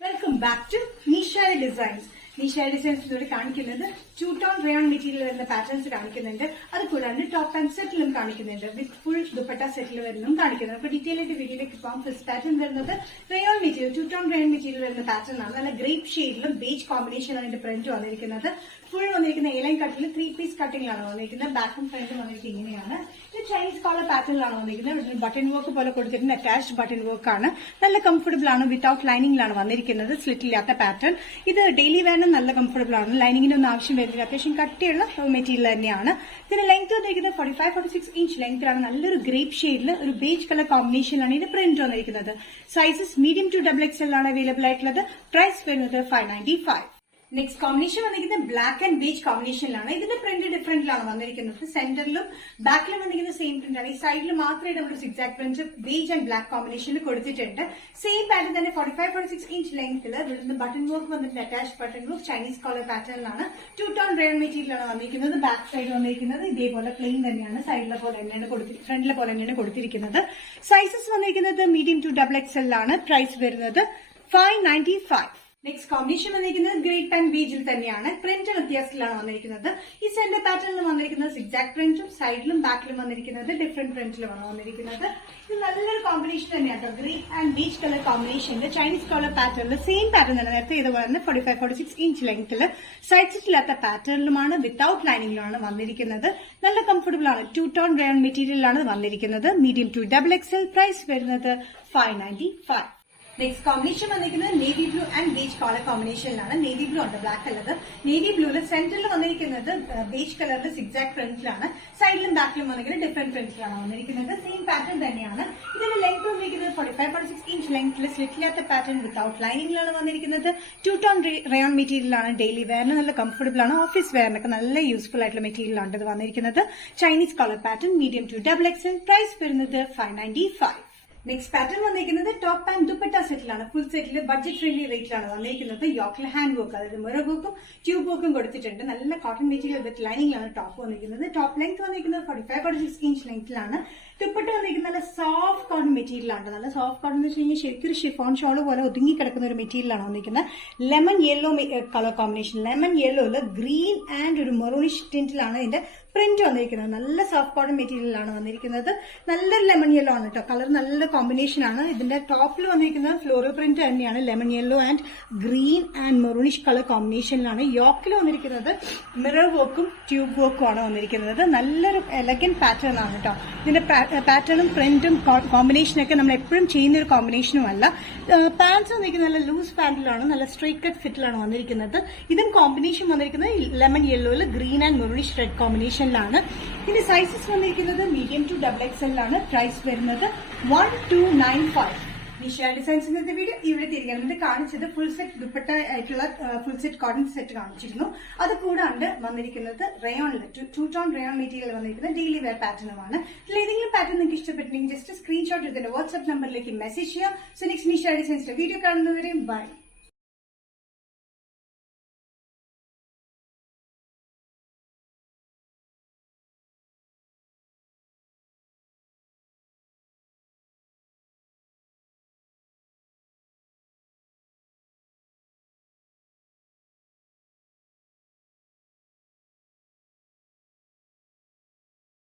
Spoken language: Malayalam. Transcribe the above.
Welcome back to Nishai Designs. Nishai Designs ഇതോടെ കാണിക്കുന്നത് ടൂ ടോൺ റയോൺ മെറ്റീരിയൽ വരുന്ന പാറ്റേൺസ് കാണിക്കുന്നുണ്ട്. അത് കൂടാണ്ട് ടോപ്പ് ആൻഡ് സെറ്റിലും കാണിക്കുന്നുണ്ട്. വിത്ത് ഫുൾ ദുപ്പട്ട സെറ്റിൽ വരുന്നതും കാണിക്കുന്നുണ്ട്. അപ്പൊ ഡീറ്റെയിൽ ആയിട്ട് വീഡിയോയിലേക്ക് പോകാം. ഫസ്റ്റ് പാറ്റേൺ വരുന്നത് rayon material, two tone rayon material വരുന്ന പാറ്റേൺ ആണ്. നല്ല ഗ്രേപ്പ് ഷെയ്ഡിലും ബേജ് കോമ്പിനേഷൻ അതിന്റെ പ്രിന്റ് വന്നിരിക്കുന്നത്. ഫുൾ വന്നിരിക്കുന്ന എലൈൻ കട്ടിൽ 3 പീസ് കട്ടിങ്ങിലാണ് വന്നിരിക്കുന്നത്. ബാക്കും ഫ്രണ്ടും വന്നിരിക്കുന്നത് ഇങ്ങനെയാണ്. ഇത് ചൈനീസ് കോളർ പാറ്റേണിലാണ് വന്നിരിക്കുന്നത്. ബട്ടൺ വർക്ക് പോലെ കൊടുത്തിട്ടുണ്ട്. അറ്റാച്ച്ഡ് ബട്ടൺ വർക്ക് ആണ്. നല്ല കംഫർട്ടബിൾ ആണ്. വിത്തൌട്ട് ലൈനിങ്ങിലാണ് വന്നിരിക്കുന്നത്. സ്ലിറ്റ് ഇല്ലാത്ത പാറ്റേൺ. ഇത് ഡെയിലി വെയറിന് നല്ല കംഫർട്ടബിൾ ആണ്. ലൈനിങ്ങിനൊന്നും ആവശ്യം വരുന്നില്ല. അത്യാവശ്യം കട്ടിയുള്ള മെറ്റീരിയൽ തന്നെയാണ്. ഇതിന് ലെങ്ത് വന്നിരിക്കുന്നത് 45-46 ഇഞ്ച് ലെങ്ത്തിലാണ്. നല്ലൊരു ഗ്രേപ്പ് ഷെയ്ഡിൽ ഒരു ബേജ് കളർ കോമ്പിനേഷനിലാണ് ഇത് പ്രിന്റ് വന്നിരിക്കുന്നത്. സൈസസ് മീഡിയം ടു XXL ആണ് അവൈലബിൾ ആയിട്ടുള്ളത്. പ്രൈസ് വരുന്നത് 595. നെക്സ്റ്റ് കോമ്പിനേഷൻ വന്നിരിക്കുന്നത് ബ്ലാക്ക് ആൻഡ് ബേജ് കോമ്പിനേഷനിലാണ്. ഇതിന്റെ പ്രിന്റ് ഡിഫറന്റിലാണ് വന്നിരിക്കുന്നത്. സെന്ററിലും ബാക്കിലും വന്നിരിക്കുന്നത് സെയിം പ്രിന്റ് ആണ്. ഈ സൈഡിൽ മാത്രമേ നമ്മൾ zigzag print beige and black കോമ്പിനേഷനിൽ കൊടുത്തിട്ടുണ്ട്. സെയിം പാറ്റേൺ തന്നെ 45-46 ഇഞ്ച് ലെങ്ത്തിൽ ഇവിടുന്ന് ബട്ടൺ വർക്ക് വന്നിട്ട് attach button work Chinese collar പാറ്റേണിലാണ്. ടൂ ടോൺ റയോൺ മെറ്റീരിയലാണ് വന്നിരിക്കുന്നത്. ബാക്ക് സൈഡ് വന്നിരിക്കുന്നത് ഇതേപോലെ പ്ലെയിൻ തന്നെയാണ്. സൈഡിലെ പോലെ തന്നെയാണ് ഫ്രണ്ടിലെ പോലെ തന്നെയാണ് കൊടുത്തിരിക്കുന്നത്. സൈസസ് വന്നിരിക്കുന്നത് മീഡിയം ടു XXL ആണ്. പ്രൈസ് വരുന്നത് 595. നെക്സ്റ്റ് കോമ്പിനേഷൻ വന്നിരിക്കുന്നത് ഗ്രേപ്പ് ആൻഡ് ബേജിൽ തന്നെയാണ്. പ്രിന്റ് വ്യത്യാസത്തിലാണ് വന്നിരിക്കുന്നത്. ഈ സെന്റർ പാറ്റേണിൽ വന്നിരിക്കുന്നത് സിക്സാക് പ്രിന്റും സൈഡിലും ബാക്കിലും വന്നിരിക്കുന്നത് ഡിഫറെന്റ് പ്രിന്റിലുമാണ് വന്നിരിക്കുന്നത്. ഇത് നല്ലൊരു കോമ്പിനേഷൻ തന്നെയാണ്. ഗ്രേപ്പ് ആൻഡ് ബേജ് കളർ കോമ്പിനേഷനിൽ ചൈനീസ് കളർ പാറ്റേണിൽ സെയിം പാറ്റേൺ തന്നെ നേരത്തെ ഇതുപോലെ തന്നെ 45-46 ഇഞ്ച് ലെങ്ത്തിൽ സൈഡ് സെറ്റില്ലാത്ത പാറ്റേണിലുമാണ്. വിത്തൌട്ട് ലൈനിങ്ങിലാണ് വന്നിരിക്കുന്നത്. നല്ല കംഫർട്ടബിൾ ആണ്. ടൂ ടോൺ റയോൺ മെറ്റീരിയലാണ് വന്നിരിക്കുന്നത്. Medium to XXL. പ്രൈസ് വരുന്നത് 595. നെക്സ്റ്റ് കോമ്പിനേഷൻ വന്നിരിക്കുന്നത് navy blue and beige colour കോമ്പിനേഷനിലാണ്. നേവി ബ്ലൂ ഉണ്ട്, ബ്ലാക്ക് അല്ലത്. നേവി ബ്ലൂല് സെന്ററിൽ വന്നിരിക്കുന്നത് ബേജ് കളറിൽ സിക്സാക് പ്രിന്റിലാണ്. സൈഡിലും ബാക്കിലും വന്നിരിക്കുന്നത് ഡിഫറെന്റ് പ്രിന്റിലാണ് വന്നിരിക്കുന്നത്. സെയിം പാറ്റേൺ തന്നെയാണ്. ഇതിന്റെ ലെങ്ത് വന്നിരിക്കുന്നത് 45-46 ഇഞ്ച് ലെങ്ത്തിൽ സ്ലിറ്റില്ലാത്ത പാറ്റേൺ വിത്തൌട്ട് ലൈനിങ്ങിലാണ് വന്നിരിക്കുന്നത്. ടൂ ടോൺ റയോൺ മെറ്റീരിയലാണ്. ഡെയിലി വെയറിന് നല്ല കംഫർട്ടബിൾ ആണ്. ഓഫീസ് വെയറിനൊക്കെ നല്ല യൂസ്ഫുൾ ആയിട്ടുള്ള മെറ്റീരിയലാണ് ഇത് വന്നിരിക്കുന്നത്. Chinese colour pattern medium to XXL. Price വരുന്നത് 595. നെക്സ്റ്റ് പാറ്റേൺ വന്നിരിക്കുന്നത് ടോപ്പ് ആൻഡ് ദുപ്പട്ട സെറ്റിലാണ്. ഫുൾ സെറ്റിൽ ബഡ്ജറ്റ് ഫ്രണ്ട്ലി റേറ്റിലാണ് വന്നിരിക്കുന്നത്. യോക്കിൽ ഹാൻഡ് വർക്ക്, അതായത് മിറർ വർക്കും ട്യൂബ് വർക്കും കൊടുത്തിട്ടുണ്ട്. നല്ല കോട്ടൺ മെറ്റീരിയൽ വിത്ത് ലൈനിങ്ങിലാണ് ടോപ്പ് വന്നിരിക്കുന്നത്. ടോപ്പ് ലെങ്ത് വന്നിരിക്കുന്നത് 45-46 ഇഞ്ച് ലെങ്ത്തിലാണ്. ദുപ്പട്ട വന്നിരിക്കുന്നത് നല്ല സോഫ്റ്റ് കോട്ടൺ മെറ്റീരിയലാണ്. നല്ല സോഫ്റ്റ് കോട്ടൺ എന്ന് വെച്ച് കഴിഞ്ഞാൽ ശരിക്കും ഒരു ഷിഫോൺ ഷോൾ പോലെ ഒതുങ്ങി കിടക്കുന്ന ഒരു മെറ്റീരിയലാണ് വന്നിരിക്കുന്നത്. Lemon yellow colour combination. Lemon യെല്ലോയില് ഗ്രീൻ ആൻഡ് ഒരു മെറൂണിഷ് ടിന്റിലാണ് ഇതിന്റെ പ്രിന്റ് വന്നിരിക്കുന്നത്. നല്ല സോഫ്റ്റ് കോട്ടൺ മെറ്റീരിയലാണ് വന്നിരിക്കുന്നത്. നല്ലൊരു ലെമൺ യെല്ലോ ആണ് കേട്ടോ. കളർ നല്ല കോമ്പിനേഷൻ ആണ്. ഇതിന്റെ ടോപ്പിൽ വന്നിരിക്കുന്നത് ഫ്ലോറൽ പ്രിന്റ് തന്നെയാണ്. Lemon yellow and green and maroonish colour കോമ്പിനേഷനിലാണ്. യോക്കിൽ വന്നിരിക്കുന്നത് മിറർ വർക്കും ട്യൂബ് വർക്കും ആണ് വന്നിരിക്കുന്നത്. നല്ലൊരു എലഗന്റ് പാറ്റേൺ ആണ് കേട്ടോ. ഇതിന്റെ പാറ്റേണും പ്രിന്റും കോമ്പിനേഷനൊക്കെ നമ്മൾ എപ്പോഴും ചെയ്യുന്ന ഒരു കോമ്പിനേഷനും അല്ല. പാൻസ് വന്നിരിക്കുന്നത് നല്ല ലൂസ് പാന്റിലാണ്. നല്ല സ്ട്രൈറ്റ് കട്ട് ഫിറ്റിലാണ് വന്നിരിക്കുന്നത്. ഇതും കോമ്പിനേഷൻ വന്നിരിക്കുന്നത് ലെമൺ യെല്ലോയിൽ ഗ്രീൻ ആൻഡ് മെറൂണിഷ് റെഡ് കോമ്പിനേഷനിലാണ്. ഇതിന്റെ സൈസസ് വന്നിരിക്കുന്നത് മീഡിയം ടു XXL ആണ്. പ്രൈസ് വരുന്നത് 1295. നിഷ ഡിസൈൻസ് ഇന്നത്തെ വീഡിയോ ഇവിടെ തിരികെ കാണിച്ചത് ഫുൾ സെറ്റ് ദുപ്പട്ട ആയിട്ടുള്ള ഫുൾ സെറ്റ് കോട്ടൺ സെറ്റ് കാണിച്ചിരുന്നു. അത് കൂടാണ്ട് വന്നിരിക്കുന്നത് റയോണിൽ ടൂ ടോൺ റയോൺ മെറ്റീരിയൽ വന്നിരിക്കുന്നത് ഡെയിലി വെയർ പാറ്റേണുമാണ്. ഇതിൽ ഏതെങ്കിലും പാറ്റേൺ നിങ്ങൾക്ക് ഇഷ്ടപ്പെട്ടില്ലെങ്കിൽ ജസ്റ്റ് സ്ക്രീൻഷോട്ട് എടുത്തിട്ട് വാട്സ്ആപ്പ് നമ്പറിലേക്ക് മെസ്സേജ് ചെയ്യാം. സോ നെക്സ്റ്റ് നിഷ ഡിസൈൻസിന്റെ വീഡിയോ കാണുന്നവരെയും ബൈ.